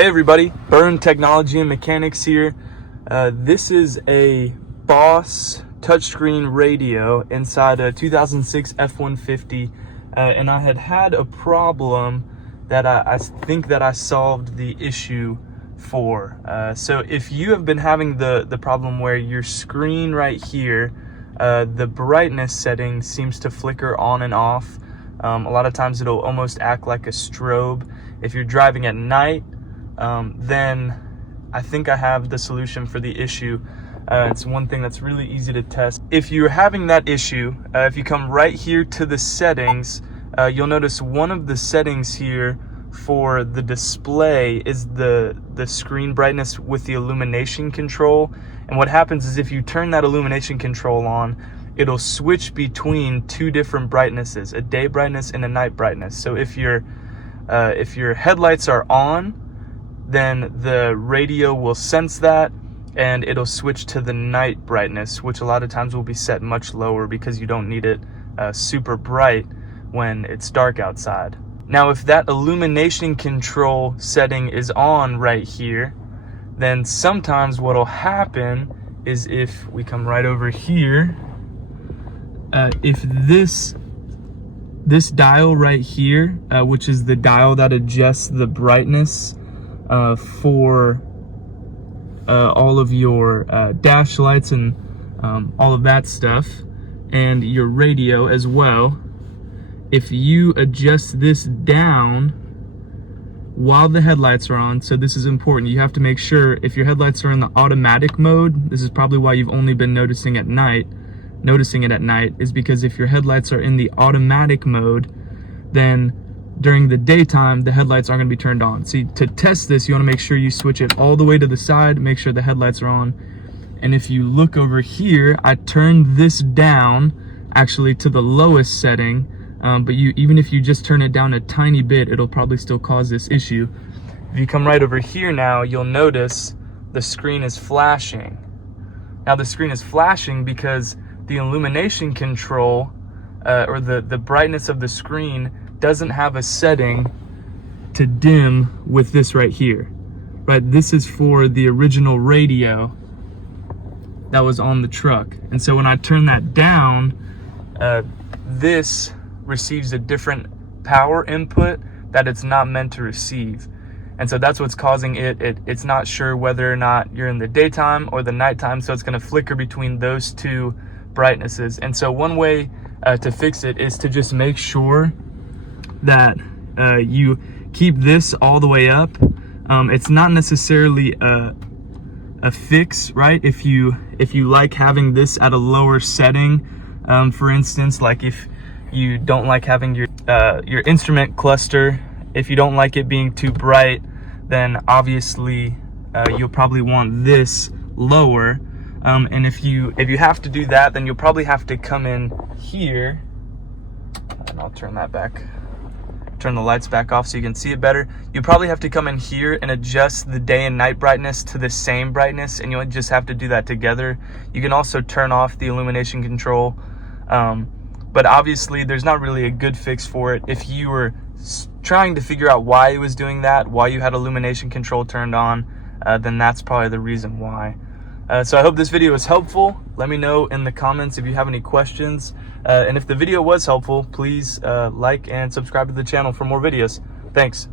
Hey everybody, Burn Technology and Mechanics here. This is a Boss touchscreen radio inside a 2006 F-150, and I had a problem that I think that I solved the issue for. So if you have been having the problem where your screen right here, the brightness setting seems to flicker on and off, a lot of times it'll almost act like a strobe. If you're driving at night, then I think I have the solution for the issue. It's one thing that's really easy to test. If you're having that issue, if you come right here to the settings, you'll notice one of the settings here for the display is the screen brightness with the illumination control. And what happens is if you turn that illumination control on, it'll switch between two different brightnesses, a day brightness and a night brightness. So if your headlights are on, then the radio will sense that and it'll switch to the night brightness, which a lot of times will be set much lower because you don't need it super bright when it's dark outside. Now, if that illumination control setting is on right here, then sometimes what'll happen is if we come right over here, if this dial right here, which is the dial that adjusts the brightness for all of your dash lights and all of that stuff, and your radio as well, if you adjust this down while the headlights are on, so this is important, you have to make sure if your headlights are in the automatic mode, this is probably why you've only been noticing it at night, is because if your headlights are in the automatic mode, then during the daytime, the headlights aren't going to be turned on. See, to test this, you want to make sure you switch it all the way to the side, make sure the headlights are on. And if you look over here, I turned this down actually to the lowest setting, but even if you just turn it down a tiny bit, it'll probably still cause this issue. If you come right over here now, you'll notice the screen is flashing. Now the screen is flashing because the illumination control, or the brightness of the screen, doesn't have a setting to dim with this right here, right? This is for the original radio that was on the truck. And so when I turn that down, this receives a different power input that it's not meant to receive. And so that's what's causing it's not sure whether or not you're in the daytime or the nighttime, so it's gonna flicker between those two brightnesses. And so one way to fix it is to just make sure that you keep this all the way up. It's not necessarily a fix, right? If you like having this at a lower setting, for instance, like if you don't like having your instrument cluster, if you don't like it being too bright, then obviously you'll probably want this lower. And if you have to do that, then you'll probably have to come in here, and I'll turn the lights back off so you can see it better. You probably have to come in here and adjust the day and night brightness to the same brightness, and you'll just have to do that together. You can also turn off the illumination control, but obviously there's not really a good fix for it. If you were trying to figure out why it was doing that, why you had illumination control turned on, then that's probably the reason why. So I hope this video was helpful. Let me know in the comments if you have any questions. And if the video was helpful, please like and subscribe to the channel for more videos. Thanks.